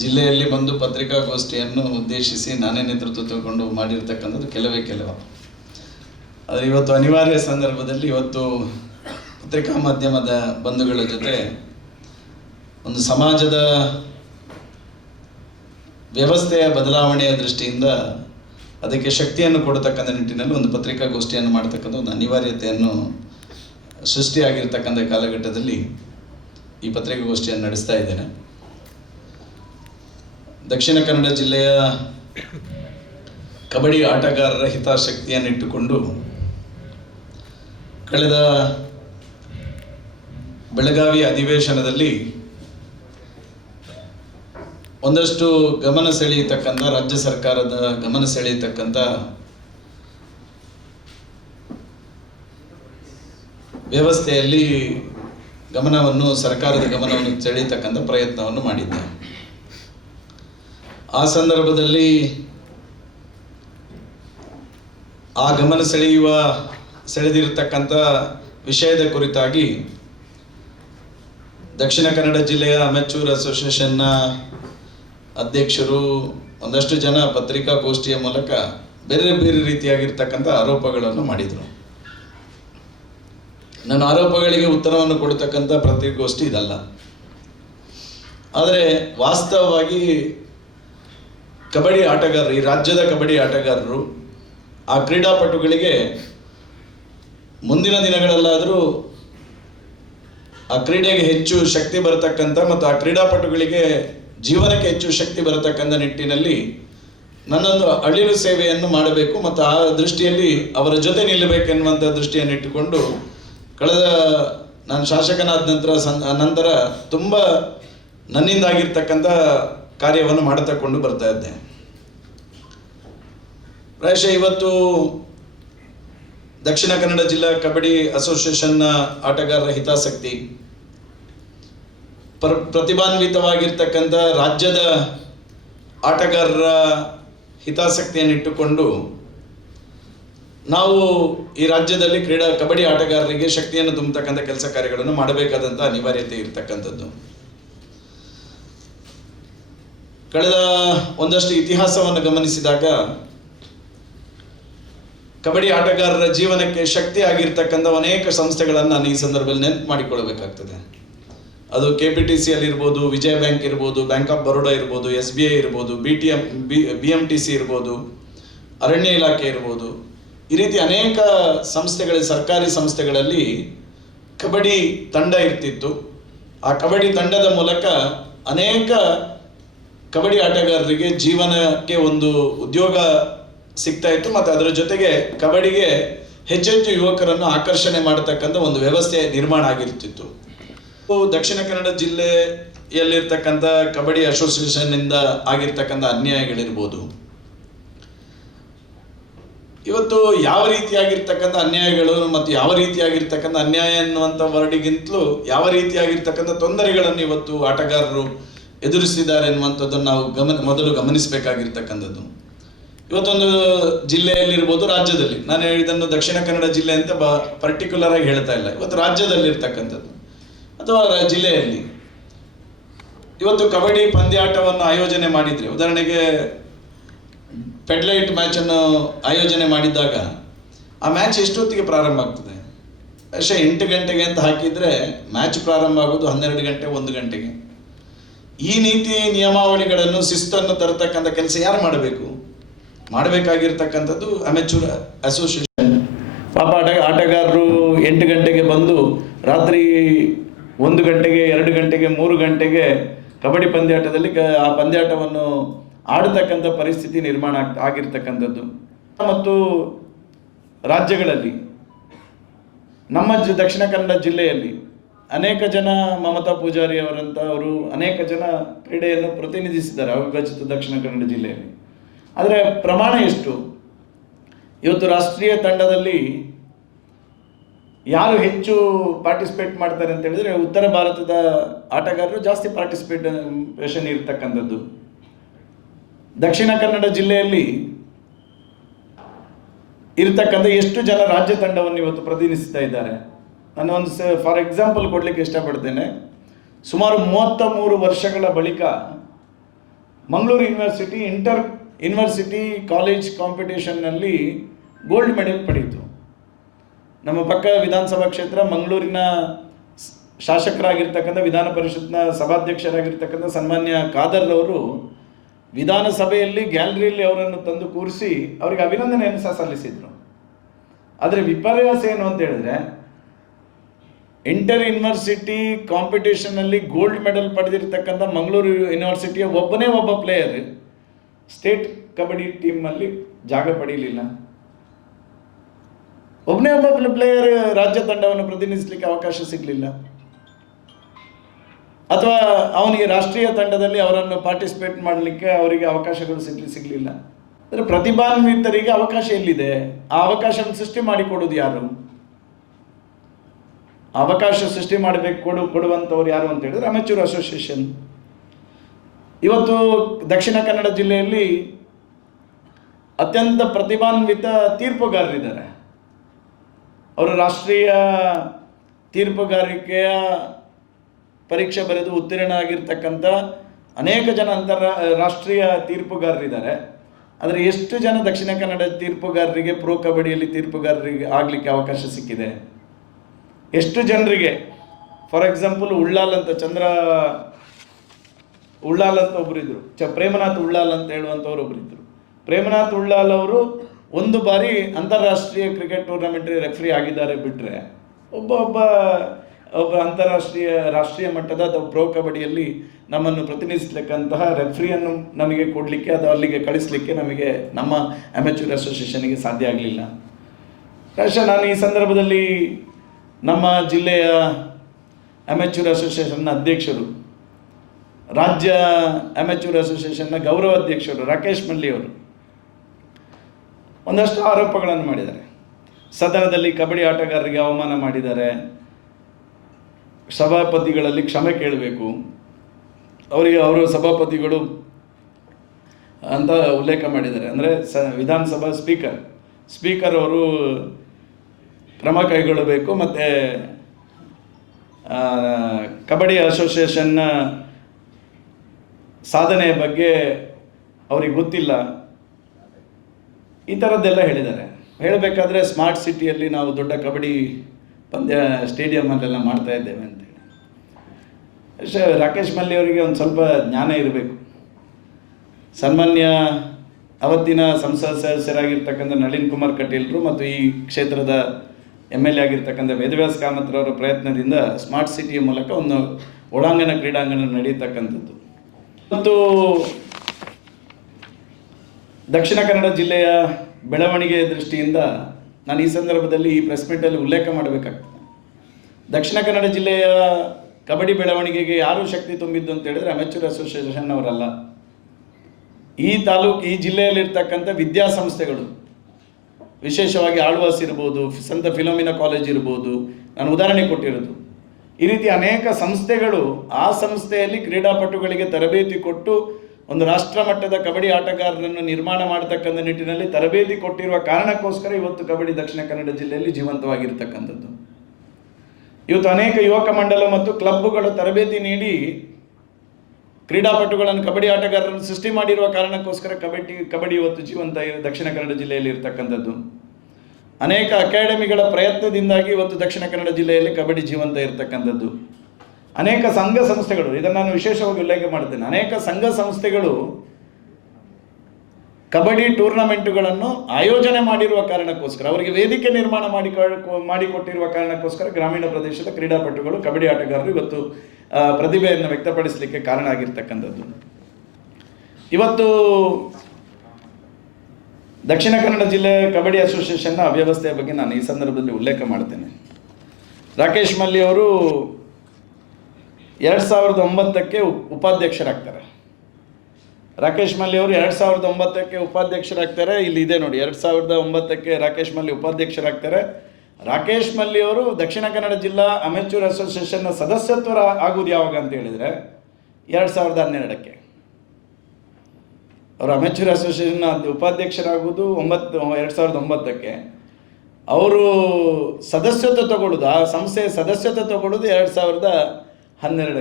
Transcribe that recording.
ಜಿಲ್ಲೆಯಲ್ಲಿ ಬಂದು ಪತ್ರಿಕಾಗೋಷ್ಠಿಯನ್ನು ಉದ್ದೇಶಿಸಿ ನಾನೇ ನೇತೃತ್ವ ತಗೊಂಡು ಮಾಡಿರ್ತಕ್ಕಂಥದ್ದು ಕೆಲವು. ಆದರೆ ಇವತ್ತು ಅನಿವಾರ್ಯ ಸಂದರ್ಭದಲ್ಲಿ ಇವತ್ತು ಪತ್ರಿಕಾ ಮಾಧ್ಯಮದ ಬಂಧುಗಳ ಜೊತೆ ಒಂದು ಸಮಾಜದ ವ್ಯವಸ್ಥೆಯ ಬದಲಾವಣೆಯ ದೃಷ್ಟಿಯಿಂದ ಅದಕ್ಕೆ ಶಕ್ತಿಯನ್ನು ಕೊಡತಕ್ಕಂಥ ನಿಟ್ಟಿನಲ್ಲಿ ಒಂದು ಪತ್ರಿಕಾಗೋಷ್ಠಿಯನ್ನು ಮಾಡತಕ್ಕಂಥ ಒಂದು ಅನಿವಾರ್ಯತೆಯನ್ನು ಸೃಷ್ಟಿಯಾಗಿರ್ತಕ್ಕಂಥ ಕಾಲಘಟ್ಟದಲ್ಲಿ ಈ ಪತ್ರಿಕಾಗೋಷ್ಠಿಯನ್ನು ನಡೆಸ್ತಾ ಇದ್ದೇನೆ. ದಕ್ಷಿಣ ಕನ್ನಡ ಜಿಲ್ಲೆಯ ಕಬಡ್ಡಿ ಆಟಗಾರರ ಹಿತಾಸಕ್ತಿಯನ್ನಿಟ್ಟುಕೊಂಡು ಕಳೆದ ಬೆಳಗಾವಿ ಅಧಿವೇಶನದಲ್ಲಿ ಒಂದಷ್ಟು ಗಮನ ಸೆಳೆಯತಕ್ಕಂಥ ರಾಜ್ಯ ಸರ್ಕಾರದ ಗಮನ ಸೆಳೆಯತಕ್ಕಂಥ ವ್ಯವಸ್ಥೆಯಲ್ಲಿ ಸರ್ಕಾರದ ಗಮನವನ್ನು ಸೆಳೆಯತಕ್ಕಂಥ ಪ್ರಯತ್ನವನ್ನು ಮಾಡಿದ್ದೆ. ಆ ಸಂದರ್ಭದಲ್ಲಿ ಆ ಗಮನ ಸೆಳೆದಿರತಕ್ಕಂಥ ವಿಷಯದ ಕುರಿತಾಗಿ ದಕ್ಷಿಣ ಕನ್ನಡ ಜಿಲ್ಲೆಯ ಅಮೆಚೂರ್ ಅಸೋಸಿಯೇಷನ್ನ ಅಧ್ಯಕ್ಷರು ಒಂದಷ್ಟು ಜನ ಪತ್ರಿಕಾಗೋಷ್ಠಿಯ ಮೂಲಕ ಬೇರೆ ಬೇರೆ ರೀತಿಯಾಗಿರ್ತಕ್ಕಂಥ ಆರೋಪಗಳನ್ನು ಮಾಡಿದರು. ನನ್ನ ಆರೋಪಗಳಿಗೆ ಉತ್ತರವನ್ನು ಕೊಡತಕ್ಕಂಥ ಪತ್ರಿಕಾಗೋಷ್ಠಿ ಇದಲ್ಲ. ಆದರೆ ವಾಸ್ತವವಾಗಿ ಕಬಡ್ಡಿ ಆಟಗಾರರು, ಈ ರಾಜ್ಯದ ಕಬಡ್ಡಿ ಆಟಗಾರರು, ಆ ಕ್ರೀಡಾಪಟುಗಳಿಗೆ ಮುಂದಿನ ದಿನಗಳಲ್ಲಾದರೂ ಆ ಕ್ರೀಡೆಗೆ ಹೆಚ್ಚು ಶಕ್ತಿ ಬರತಕ್ಕಂಥ ಮತ್ತು ಆ ಕ್ರೀಡಾಪಟುಗಳಿಗೆ ಜೀವನಕ್ಕೆ ಹೆಚ್ಚು ಶಕ್ತಿ ಬರತಕ್ಕಂಥ ನಿಟ್ಟಿನಲ್ಲಿ ನನ್ನೊಂದು ಅಳಿಲು ಸೇವೆಯನ್ನು ಮಾಡಬೇಕು ಮತ್ತು ಆ ದೃಷ್ಟಿಯಲ್ಲಿ ಅವರ ಜೊತೆ ನಿಲ್ಲಬೇಕೆನ್ನುವಂಥ ದೃಷ್ಟಿಯನ್ನು ಇಟ್ಟುಕೊಂಡು ನಾನು ಶಾಸಕನಾದ ನಂತರ ತುಂಬ ನನ್ನಿಂದಾಗಿರ್ತಕ್ಕಂಥ ಕಾರ್ಯವನ್ನು ಮಾಡತಕ್ಕೊಂಡು ಬರ್ತಾ ಇದ್ದೆ. ಪ್ರಾಯಶಃ ಇವತ್ತು ದಕ್ಷಿಣ ಕನ್ನಡ ಜಿಲ್ಲಾ ಕಬಡ್ಡಿ ಅಸೋಸಿಯೇಷನ್ನ ಆಟಗಾರರ ಹಿತಾಸಕ್ತಿ, ಪ್ರತಿಭಾನ್ವಿತವಾಗಿರ್ತಕ್ಕಂಥ ರಾಜ್ಯದ ಆಟಗಾರರ ಹಿತಾಸಕ್ತಿಯನ್ನಿಟ್ಟುಕೊಂಡು ನಾವು ಈ ರಾಜ್ಯದಲ್ಲಿ ಕಬಡ್ಡಿ ಆಟಗಾರರಿಗೆ ಶಕ್ತಿಯನ್ನು ತುಂಬತಕ್ಕಂಥ ಕೆಲಸ ಕಾರ್ಯಗಳನ್ನು ಮಾಡಬೇಕಾದಂಥ ಅನಿವಾರ್ಯತೆ ಇರತಕ್ಕಂಥದ್ದು. ಕಳೆದ ಒಂದಷ್ಟು ಇತಿಹಾಸವನ್ನು ಗಮನಿಸಿದಾಗ ಕಬಡ್ಡಿ ಆಟಗಾರರ ಜೀವನಕ್ಕೆ ಶಕ್ತಿ ಆಗಿರ್ತಕ್ಕಂಥ ಅನೇಕ ಸಂಸ್ಥೆಗಳನ್ನು ನಾನು ಈ ಸಂದರ್ಭದಲ್ಲಿ ನೆನಪು ಮಾಡಿಕೊಳ್ಳಬೇಕಾಗ್ತದೆ. ಅದು KPTCL ಇರ್ಬೋದು, ವಿಜಯ ಬ್ಯಾಂಕ್ ಇರ್ಬೋದು, ಬ್ಯಾಂಕ್ ಆಫ್ ಬರೋಡಾ ಇರ್ಬೋದು, SBI ಇರ್ಬೋದು, BMTC ಇರ್ಬೋದು, ಅರಣ್ಯ ಇಲಾಖೆ ಇರ್ಬೋದು, ಈ ರೀತಿ ಅನೇಕ ಸರ್ಕಾರಿ ಸಂಸ್ಥೆಗಳಲ್ಲಿ ಕಬಡ್ಡಿ ತಂಡ ಇರ್ತಿತ್ತು. ಆ ಕಬಡ್ಡಿ ತಂಡದ ಮೂಲಕ ಅನೇಕ ಕಬಡ್ಡಿ ಆಟಗಾರರಿಗೆ ಜೀವನಕ್ಕೆ ಒಂದು ಉದ್ಯೋಗ ಸಿಗ್ತಾ ಇತ್ತು ಮತ್ತು ಅದರ ಜೊತೆಗೆ ಕಬಡ್ಡಿಗೆ ಹೆಚ್ಚೆಚ್ಚು ಯುವಕರನ್ನು ಆಕರ್ಷಣೆ ಮಾಡತಕ್ಕಂಥ ಒಂದು ವ್ಯವಸ್ಥೆ ನಿರ್ಮಾಣ ಆಗಿರ್ತಿತ್ತು. ದಕ್ಷಿಣ ಕನ್ನಡ ಜಿಲ್ಲೆಯಲ್ಲಿರ್ತಕ್ಕಂಥ ಕಬಡ್ಡಿ ಅಸೋಸಿಯೇಷನ್ನಿಂದ ಆಗಿರ್ತಕ್ಕಂಥ ಅನ್ಯಾಯಗಳಿರ್ಬೋದು, ಇವತ್ತು ಯಾವ ರೀತಿಯಾಗಿರ್ತಕ್ಕಂಥ ಅನ್ಯಾಯಗಳು ಮತ್ತು ಯಾವ ರೀತಿಯಾಗಿರ್ತಕ್ಕಂಥ ಅನ್ಯಾಯ ಅನ್ನುವಂಥ ವರ್ಡಿಗಿಂತಲೂ ಯಾವ ರೀತಿಯಾಗಿರ್ತಕ್ಕಂಥ ತೊಂದರೆಗಳನ್ನು ಇವತ್ತು ಆಟಗಾರರು ಎದುರಿಸಿದ್ದಾರೆ ಎನ್ನುವಂಥದ್ದನ್ನು ನಾವು ಮೊದಲು ಗಮನಿಸಬೇಕಾಗಿರ್ತಕ್ಕಂಥದ್ದು. ಇವತ್ತೊಂದು ಜಿಲ್ಲೆಯಲ್ಲಿರ್ಬೋದು, ರಾಜ್ಯದಲ್ಲಿ, ನಾನು ಇದನ್ನು ದಕ್ಷಿಣ ಕನ್ನಡ ಜಿಲ್ಲೆ ಅಂತ ಪರ್ಟಿಕ್ಯುಲರ್ ಆಗಿ ಹೇಳ್ತಾ ಇಲ್ಲ, ಇವತ್ತು ರಾಜ್ಯದಲ್ಲಿರ್ತಕ್ಕಂಥದ್ದು ಅಥವಾ ಜಿಲ್ಲೆಯಲ್ಲಿ ಇವತ್ತು ಕಬಡ್ಡಿ ಪಂದ್ಯಾಟವನ್ನು ಆಯೋಜನೆ ಮಾಡಿದರೆ, ಉದಾಹರಣೆಗೆ ಫೆಡ್ಲೈಟ್ ಮ್ಯಾಚನ್ನು ಆಯೋಜನೆ ಮಾಡಿದ್ದಾಗ ಆ ಮ್ಯಾಚ್ ಎಷ್ಟೊತ್ತಿಗೆ ಪ್ರಾರಂಭ ಆಗ್ತದೆ? ಅಷ್ಟೇ 8 ಗಂಟೆಗೆ ಅಂತ ಹಾಕಿದರೆ ಮ್ಯಾಚ್ ಪ್ರಾರಂಭ ಆಗೋದು 12 ಗಂಟೆ 1 ಗಂಟೆಗೆ. ಈ ನೀತಿ ನಿಯಮಾವಳಿಗಳನ್ನು ಶಿಸ್ತನ್ನು ತರತಕ್ಕಂಥ ಕೆಲಸ ಯಾರು ಮಾಡಬೇಕಾಗಿರ್ತಕ್ಕಂಥದ್ದು ಅಮೆಚೂರ್ ಅಸೋಸಿಯೇಷನ್. ಪಾಪ ಆಟಗಾರರು 8 ಗಂಟೆಗೆ ಬಂದು ರಾತ್ರಿ 1 ಗಂಟೆಗೆ 2 ಗಂಟೆಗೆ 3 ಗಂಟೆಗೆ ಕಬಡ್ಡಿ ಪಂದ್ಯಾಟದಲ್ಲಿ ಆ ಪಂದ್ಯಾಟವನ್ನು ಆಡತಕ್ಕಂಥ ಪರಿಸ್ಥಿತಿ ನಿರ್ಮಾಣ ಆಗಿರ್ತಕ್ಕಂಥದ್ದು. ಮತ್ತು ರಾಜ್ಯಗಳಲ್ಲಿ ನಮ್ಮ ದಕ್ಷಿಣ ಕನ್ನಡ ಜಿಲ್ಲೆಯಲ್ಲಿ ಅನೇಕ ಜನ, ಮಮತಾ ಪೂಜಾರಿ ಅವರಂಥವರು ಅನೇಕ ಜನ ಕ್ರೀಡೆಯನ್ನು ಪ್ರತಿನಿಧಿಸಿದ್ದಾರೆ ಅವಿಭಜಿತ ದಕ್ಷಿಣ ಕನ್ನಡ ಜಿಲ್ಲೆಯಲ್ಲಿ. ಆದರೆ ಪ್ರಮಾಣ ಎಷ್ಟು? ಇವತ್ತು ರಾಷ್ಟ್ರೀಯ ತಂಡದಲ್ಲಿ ಯಾರು ಹೆಚ್ಚು ಪಾರ್ಟಿಸಿಪೇಟ್ ಮಾಡ್ತಾರೆ ಅಂತ ಹೇಳಿದರೆ ಉತ್ತರ ಭಾರತದ ಆಟಗಾರರು ಜಾಸ್ತಿ ಪಾರ್ಟಿಸಿಪೇಷನ್ ಇರ್ತಕ್ಕಂಥದ್ದು. ದಕ್ಷಿಣ ಕನ್ನಡ ಜಿಲ್ಲೆಯಲ್ಲಿ ಇರ್ತಕ್ಕಂಥ ಎಷ್ಟು ಜನ ರಾಜ್ಯ ತಂಡವನ್ನು ಇವತ್ತು ಪ್ರತಿನಿಧಿಸ್ತಾ ಇದ್ದಾರೆ? ನಾನು ಒಂದು ಫಾರ್ ಎಕ್ಸಾಂಪಲ್ ಕೊಡಲಿಕ್ಕೆ ಇಷ್ಟಪಡ್ತೇನೆ. ಸುಮಾರು 33 ವರ್ಷಗಳ ಬಳಿಕ Mangaluru university inter university college ಕಾಂಪಿಟೇಷನ್ನಲ್ಲಿ ಗೋಲ್ಡ್ ಮೆಡಲ್ ಪಡೆಯಿತು. ನಮ್ಮ ಪಕ್ಕ ವಿಧಾನಸಭಾ ಕ್ಷೇತ್ರ ಮಂಗಳೂರಿನ ಶಾಸಕರಾಗಿರ್ತಕ್ಕಂಥ ವಿಧಾನ ಪರಿಷತ್ನ ಸಭಾಧ್ಯಕ್ಷರಾಗಿರ್ತಕ್ಕಂಥ ಸನ್ಮಾನ್ಯ ಖಾದರ್ ಅವರು ವಿಧಾನಸಭೆಯಲ್ಲಿ ಗ್ಯಾಲರಿಯಲ್ಲಿ ಅವರನ್ನು ತಂದು ಕೂರಿಸಿ ಅವರಿಗೆ ಅಭಿನಂದನೆಯನ್ನು ಸಹ ಸಲ್ಲಿಸಿದರು. ಆದರೆ ವಿಪರ್ಯಾಸ ಏನು ಅಂತ ಹೇಳಿದ್ರೆ, ಇಂಟರ್ ಯೂನಿವರ್ಸಿಟಿ ಕಾಂಪಿಟೇಷನ್ನಲ್ಲಿ ಗೋಲ್ಡ್ ಮೆಡಲ್ ಪಡೆದಿರ್ತಕ್ಕಂಥ ಮಂಗಳೂರು ಯೂನಿವರ್ಸಿಟಿಯ ಒಬ್ಬ ಪ್ಲೇಯರ್ ಸ್ಟೇಟ್ ಕಬಡ್ಡಿ ಟೀಮಲ್ಲಿ ಜಾಗ ಪಡೆಯಲಿಲ್ಲ. ಒಬ್ಬ ಪ್ಲೇಯರ್ ರಾಜ್ಯ ತಂಡವನ್ನು ಪ್ರತಿನಿಧಿಸಲಿಕ್ಕೆ ಅವಕಾಶ ಸಿಗಲಿಲ್ಲ, ಅಥವಾ ಅವನಿಗೆ ರಾಷ್ಟ್ರೀಯ ತಂಡದಲ್ಲಿ ಅವರನ್ನು ಪಾರ್ಟಿಸಿಪೇಟ್ ಮಾಡಲಿಕ್ಕೆ ಅವರಿಗೆ ಅವಕಾಶಗಳು ಸಿಗಲಿಲ್ಲ. ಅಂದರೆ ಪ್ರತಿಭಾನ್ವಿತರಿಗೆ ಅವಕಾಶ ಎಲ್ಲಿದೆ? ಆ ಅವಕಾಶವನ್ನು ಸೃಷ್ಟಿ ಮಾಡಿಕೊಡೋದು ಯಾರು? ಅವಕಾಶ ಸೃಷ್ಟಿ ಮಾಡಬೇಕು ಕೊಡುವಂಥವ್ರು ಯಾರು ಅಂತ ಹೇಳಿದ್ರೆ ಅಮೆಚೂರ್ ಅಸೋಸಿಯೇಷನ್. ಇವತ್ತು ದಕ್ಷಿಣ ಕನ್ನಡ ಜಿಲ್ಲೆಯಲ್ಲಿ ಅತ್ಯಂತ ಪ್ರತಿಭಾನ್ವಿತ ತೀರ್ಪುಗಾರರಿದ್ದಾರೆ. ಅವರು ರಾಷ್ಟ್ರೀಯ ತೀರ್ಪುಗಾರಿಕೆಯ ಪರೀಕ್ಷೆ ಬರೆದು ಉತ್ತೀರ್ಣ ಆಗಿರ್ತಕ್ಕಂಥ ಅನೇಕ ಜನ ರಾಷ್ಟ್ರೀಯ ತೀರ್ಪುಗಾರರಿದ್ದಾರೆ. ಆದರೆ ಎಷ್ಟು ಜನ ದಕ್ಷಿಣ ಕನ್ನಡ ತೀರ್ಪುಗಾರರಿಗೆ ಪ್ರೋ ಕಬಡ್ಡಿಯಲ್ಲಿ ತೀರ್ಪುಗಾರರಿಗೆ ಆಗಲಿಕ್ಕೆ ಅವಕಾಶ ಸಿಕ್ಕಿದೆ? ಎಷ್ಟು ಜನರಿಗೆ? ಫಾರ್ ಎಕ್ಸಾಂಪಲ್ ಉಳ್ಳಾಲ್ ಅಂತ ಉಳ್ಳಾಲ್ ಅಂತ ಒಬ್ಬರಿದ್ದರು, ಪ್ರೇಮನಾಥ್ ಉಳ್ಳಾಲ್ ಅಂತ ಹೇಳುವಂಥವ್ರು ಒಬ್ಬರಿದ್ದರು. ಪ್ರೇಮನಾಥ್ ಉಳ್ಳಾಲ್ ಅವರು ಒಂದು ಬಾರಿ ಅಂತಾರಾಷ್ಟ್ರೀಯ ಕ್ರಿಕೆಟ್ ಟೂರ್ನಮೆಂಟ್ ರೆಫ್ರಿ ಆಗಿದ್ದಾರೆ ಬಿಟ್ಟರೆ ಒಬ್ಬ ರಾಷ್ಟ್ರೀಯ ಮಟ್ಟದ ಪ್ರೋ ಕಬಡ್ಡಿಯಲ್ಲಿ ನಮ್ಮನ್ನು ಪ್ರತಿನಿಧಿಸತಕ್ಕಂತಹ ರೆಫ್ರಿಯನ್ನು ನಮಗೆ ಕೊಡಲಿಕ್ಕೆ, ಅದು ಅಲ್ಲಿಗೆ ಕಳಿಸಲಿಕ್ಕೆ ನಮಗೆ ನಮ್ಮ ಅಮೆಚೂರ್ ಅಸೋಸಿಯೇಷನ್ಗೆ ಸಾಧ್ಯ ಆಗಲಿಲ್ಲ. ಪ್ರಾಯಶಃ ನಾನು ಈ ಸಂದರ್ಭದಲ್ಲಿ ನಮ್ಮ ಜಿಲ್ಲೆಯ ಅಮೆಚೂರ್ ಅಸೋಸಿಯೇಷನ್ನ ಅಧ್ಯಕ್ಷರು, ರಾಜ್ಯ ಅಮೆಚೂರ್ ಅಸೋಸಿಯೇಷನ್ನ ಗೌರವ ಅಧ್ಯಕ್ಷರು ರಾಕೇಶ್ ಮಲ್ಲಿಯವರು ಒಂದಷ್ಟು ಆರೋಪಗಳನ್ನು ಮಾಡಿದ್ದಾರೆ. ಸದನದಲ್ಲಿ ಕಬಡ್ಡಿ ಆಟಗಾರರಿಗೆ ಅವಮಾನ ಮಾಡಿದ್ದಾರೆ, ಸಭಾಪತಿಗಳಲ್ಲಿ ಕ್ಷಮೆ ಕೇಳಬೇಕು, ಅವರು ಸಭಾಪತಿಗಳು ಅಂತ ಉಲ್ಲೇಖ ಮಾಡಿದ್ದಾರೆ. ಅಂದರೆ ವಿಧಾನಸಭಾ ಸ್ಪೀಕರ್ ಅವರು ಕ್ರಮ ಕೈಗೊಳ್ಳಬೇಕು, ಮತ್ತು ಕಬಡ್ಡಿ ಅಸೋಸಿಯೇಷನ್ನ ಸಾಧನೆಯ ಬಗ್ಗೆ ಅವ್ರಿಗೆ ಗೊತ್ತಿಲ್ಲ, ಈ ಥರದ್ದೆಲ್ಲ ಹೇಳಿದ್ದಾರೆ. ಹೇಳಬೇಕಾದ್ರೆ ಸ್ಮಾರ್ಟ್ ಸಿಟಿಯಲ್ಲಿ ನಾವು ದೊಡ್ಡ ಕಬಡ್ಡಿ ಪಂದ್ಯ ಸ್ಟೇಡಿಯಮಲ್ಲೆಲ್ಲ ಮಾಡ್ತಾ ಇದ್ದೇವೆ ಅಂತೇಳಿ. ರಾಕೇಶ್ ಮಲ್ಲಿ ಅವರಿಗೆ ಒಂದು ಸ್ವಲ್ಪ ಜ್ಞಾನ ಇರಬೇಕು. ಸನ್ಮಾನ್ಯ ಅವತ್ತಿನ ಸಂಸತ್ ಸದಸ್ಯರಾಗಿರ್ತಕ್ಕಂಥ ನಳಿನ್ ಕುಮಾರ್ ಕಟೀಲ್ರು ಮತ್ತು ಈ ಕ್ಷೇತ್ರದ MLA ಆಗಿರ್ತಕ್ಕಂಥ ವೇದವ್ಯಾಸ್ ಕಾಮತ್ರವರ ಪ್ರಯತ್ನದಿಂದ ಸ್ಮಾರ್ಟ್ ಸಿಟಿಯ ಮೂಲಕ ಒಂದು ಒಳಾಂಗಣ ಕ್ರೀಡಾಂಗಣ ನಡೆಯತಕ್ಕಂಥದ್ದು. ಮತ್ತು ದಕ್ಷಿಣ ಕನ್ನಡ ಜಿಲ್ಲೆಯ ಬೆಳವಣಿಗೆ ದೃಷ್ಟಿಯಿಂದ ನಾನು ಈ ಸಂದರ್ಭದಲ್ಲಿ ಈ ಪ್ರೆಸ್ ಮೀಟಲ್ಲಿ ಉಲ್ಲೇಖ ಮಾಡಬೇಕಾಗ್ತದೆ. ದಕ್ಷಿಣ ಕನ್ನಡ ಜಿಲ್ಲೆಯ ಕಬಡ್ಡಿ ಬೆಳವಣಿಗೆಗೆ ಯಾರು ಶಕ್ತಿ ತುಂಬಿದ್ದು ಅಂತ ಹೇಳಿದ್ರೆ ಅಮೆಚೂರ್ ಅಸೋಸಿಯೇಷನ್ ಅವರಲ್ಲ. ಈ ಜಿಲ್ಲೆಯಲ್ಲಿರ್ತಕ್ಕಂಥ ವಿದ್ಯಾಸಂಸ್ಥೆಗಳು, ವಿಶೇಷವಾಗಿ ಆಳ್ವಾಸ್ ಇರ್ಬೋದು, ಸಂತ ಫಿಲೋಮಿನಾ ಕಾಲೇಜ್ ಇರ್ಬೋದು, ನಾನು ಉದಾಹರಣೆ ಕೊಟ್ಟಿರೋದು. ಈ ರೀತಿ ಅನೇಕ ಸಂಸ್ಥೆಗಳು ಆ ಸಂಸ್ಥೆಯಲ್ಲಿ ಕ್ರೀಡಾಪಟುಗಳಿಗೆ ತರಬೇತಿ ಕೊಟ್ಟು ಒಂದು ರಾಷ್ಟ್ರ ಮಟ್ಟದ ಕಬಡ್ಡಿ ಆಟಗಾರರನ್ನು ನಿರ್ಮಾಣ ಮಾಡತಕ್ಕಂಥ ನಿಟ್ಟಿನಲ್ಲಿ ತರಬೇತಿ ಕೊಟ್ಟಿರುವ ಕಾರಣಕ್ಕೋಸ್ಕರ ಇವತ್ತು ಕಬಡ್ಡಿ ದಕ್ಷಿಣ ಕನ್ನಡ ಜಿಲ್ಲೆಯಲ್ಲಿ ಜೀವಂತವಾಗಿರ್ತಕ್ಕಂಥದ್ದು. ಇವತ್ತು ಅನೇಕ ಯುವಕ ಮಂಡಲ ಮತ್ತು ಕ್ಲಬ್ಗಳು ತರಬೇತಿ ನೀಡಿ ಕ್ರೀಡಾಪಟುಗಳನ್ನು, ಕಬಡ್ಡಿ ಆಟಗಾರರನ್ನು ಸೃಷ್ಟಿ ಮಾಡಿರುವ ಕಾರಣಕ್ಕೋಸ್ಕರ ಕಬಡ್ಡಿ ಇವತ್ತು ಜೀವಂತ ದಕ್ಷಿಣ ಕನ್ನಡ ಜಿಲ್ಲೆಯಲ್ಲಿ ಇರ್ತಕ್ಕಂಥದ್ದು. ಅನೇಕ ಅಕಾಡೆಮಿಗಳ ಪ್ರಯತ್ನದಿಂದಾಗಿ ಇವತ್ತು ದಕ್ಷಿಣ ಕನ್ನಡ ಜಿಲ್ಲೆಯಲ್ಲಿ ಕಬಡ್ಡಿ ಜೀವಂತ ಇರತಕ್ಕಂಥದ್ದು. ಅನೇಕ ಸಂಘ ಸಂಸ್ಥೆಗಳು, ಇದನ್ನು ನಾನು ವಿಶೇಷವಾಗಿ ಉಲ್ಲೇಖ ಮಾಡ್ತೇನೆ, ಅನೇಕ ಸಂಘ ಸಂಸ್ಥೆಗಳು ಕಬಡ್ಡಿ ಟೂರ್ನಮೆಂಟುಗಳನ್ನು ಆಯೋಜನೆ ಮಾಡಿರುವ ಕಾರಣಕ್ಕೋಸ್ಕರ, ಅವರಿಗೆ ವೇದಿಕೆ ನಿರ್ಮಾಣ ಮಾಡಿಕೊಟ್ಟಿರುವ ಕಾರಣಕ್ಕೋಸ್ಕರ ಗ್ರಾಮೀಣ ಪ್ರದೇಶದ ಕ್ರೀಡಾಪಟುಗಳು, ಕಬಡ್ಡಿ ಆಟಗಾರರು ಇವತ್ತು ಪ್ರತಿಭೆಯನ್ನು ವ್ಯಕ್ತಪಡಿಸಲಿಕ್ಕೆ ಕಾರಣ ಆಗಿರ್ತಕ್ಕಂಥದ್ದು. ಇವತ್ತು ದಕ್ಷಿಣ ಕನ್ನಡ ಜಿಲ್ಲೆ ಕಬಡ್ಡಿ ಅಸೋಸಿಯೇಷನ್ನ ಅವ್ಯವಸ್ಥೆಯ ಬಗ್ಗೆ ನಾನು ಈ ಸಂದರ್ಭದಲ್ಲಿ ಉಲ್ಲೇಖ ಮಾಡ್ತೇನೆ. ರಾಕೇಶ್ ಮಲ್ಲಿ ಅವರು 2009ಕ್ಕೆ ಉಪಾಧ್ಯಕ್ಷರಾಗ್ತಾರೆ. ರಾಕೇಶ್ ಮಲ್ಲಿ ಅವರು 2009ಕ್ಕೆ ಉಪಾಧ್ಯಕ್ಷರಾಗ್ತಾರೆ. ಇಲ್ಲಿ ಇದೆ ನೋಡಿ, 2009ಕ್ಕೆ ರಾಕೇಶ್ ಮಲ್ಲಿ ಉಪಾಧ್ಯಕ್ಷರಾಗ್ತಾರೆ. ರಾಕೇಶ್ ಮಲ್ಲಿ ಅವರು ದಕ್ಷಿಣ ಕನ್ನಡ ಜಿಲ್ಲಾ ಅಮೆಚೂರ್ ಅಸೋಸಿಯೇಷನ್ನ ಸದಸ್ಯತ್ವ ಆಗುವುದು ಯಾವಾಗ ಅಂತ ಹೇಳಿದರೆ 2012ಕ್ಕೆ. ಅವರು ಅಮೆಚೂರ್ ಅಸೋಸಿಯೇಷನ್ನ ಉಪಾಧ್ಯಕ್ಷರಾಗುವುದು 2009ಕ್ಕೆ. ಅವರು ಸದಸ್ಯತ್ವ ತಗೊಳ್ಳೋದು, ಆ ಸಂಸ್ಥೆಯ ಸದಸ್ಯತ್ವ ತಗೊಳ್ಳೋದು 2012ಕ್ಕೆ.